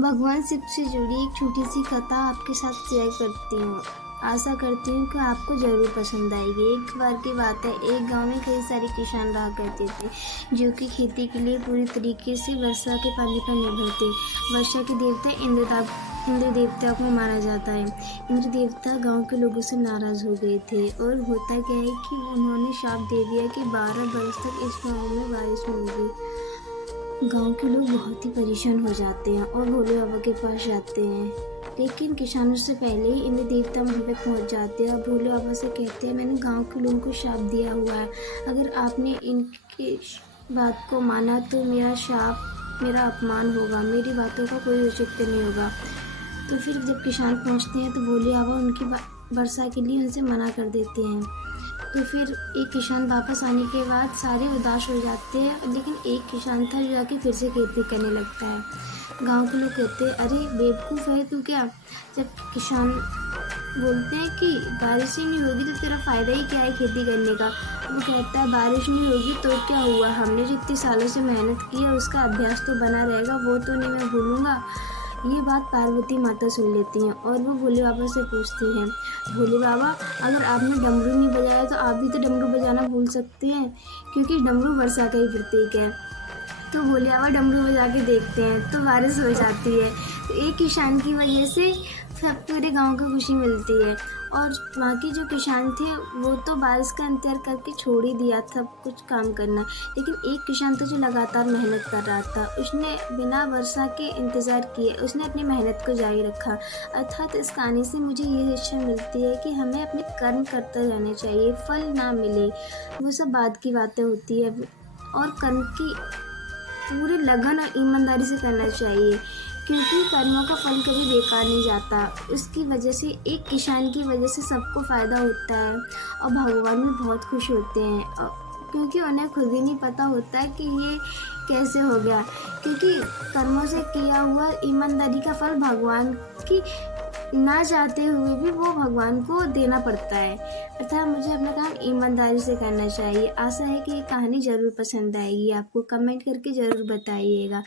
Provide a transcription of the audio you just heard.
भगवान शिव से जुड़ी एक छोटी सी कथा आपके साथ शेयर करती हूँ। आशा करती हूँ कि आपको ज़रूर पसंद आएगी। एक बार की बात है, एक गांव में कई सारे किसान रहा करते थे जो कि खेती के लिए पूरी तरीके से वर्षा के पानी पर निर्भर थे। वर्षा के देवता इंद्र देवता को माना जाता है। इंद्र देवता गांव के लोगों से नाराज़ हो गए थे और होता क्या है कि उन्होंने शाप दे दिया कि 12 बरस तक इस गाँव में बारिश नहीं होगी। गांव के लोग बहुत ही परेशान हो जाते हैं और भोले बाबा के पास जाते हैं, लेकिन किसानों से पहले ही इंद्र देवता वहाँ पे पहुँच जाते हैं और भोले बाबा से कहते हैं, मैंने गांव के लोगों को शाप दिया हुआ है, अगर आपने इनकी बात को माना तो मेरा शाप, मेरा अपमान होगा, मेरी बातों का कोई औचित्य नहीं होगा। तो फिर जब किसान पहुँचते हैं तो भोले बाबा उनकी वर्षा के लिए उनसे मना कर देते हैं। तो फिर एक किसान वापस आने के बाद सारे उदास हो जाते हैं, लेकिन एक किसान था जो जाके फिर से खेती करने लगता है। गांव के लोग कहते हैं, अरे बेवकूफ़ है तू क्या। जब किसान बोलते हैं कि बारिश ही नहीं होगी तो तेरा फ़ायदा ही क्या है खेती करने का। वो कहता है, बारिश नहीं होगी तो क्या हुआ, हमने जो इतने सालों से मेहनत की है उसका अभ्यास तो बना रहेगा, वो तो नहीं मैं भूलूँगा। ये बात पार्वती माता सुन लेती हैं और वो भोले बाबा से पूछती हैं, भोले बाबा, अगर आपने डमरू नहीं बजाया तो आप भी तो डमरू बजाना भूल सकते हैं, क्योंकि डमरू वर्षा का ही प्रतीक है। तो भोले बाबा डमरू बजा के देखते हैं तो बारिश हो जाती है। तो एक किसान की वजह से सब पूरे गांव को खुशी मिलती है। और वहाँ के जो किसान थे वो तो बारिश का इंतजार करके छोड़ ही दिया था कुछ काम करना, लेकिन एक किसान था जो लगातार मेहनत कर रहा था। उसने बिना वर्षा के इंतज़ार किए उसने अपनी मेहनत को जारी रखा। अर्थात इस कहानी से मुझे ये शिक्षा मिलती है कि हमें अपने कर्म करते रहने चाहिए, फल ना मिले वो सब बाद की बातें होती है, और कर्म की पूरे लगन और ईमानदारी से करना चाहिए, क्योंकि कर्मों का फल कभी बेकार नहीं जाता। उसकी वजह से, एक किसान की वजह से सबको फ़ायदा होता है और भगवान भी बहुत खुश होते हैं, क्योंकि उन्हें खुद ही नहीं पता होता है कि ये कैसे हो गया, क्योंकि कर्मों से किया हुआ ईमानदारी का फल भगवान की ना चाहते हुए भी वो भगवान को देना पड़ता है। अर्थात मुझे अपना काम ईमानदारी से करना चाहिए। आशा है कि ये कहानी ज़रूर पसंद आएगी आपको। कमेंट करके ज़रूर बताइएगा।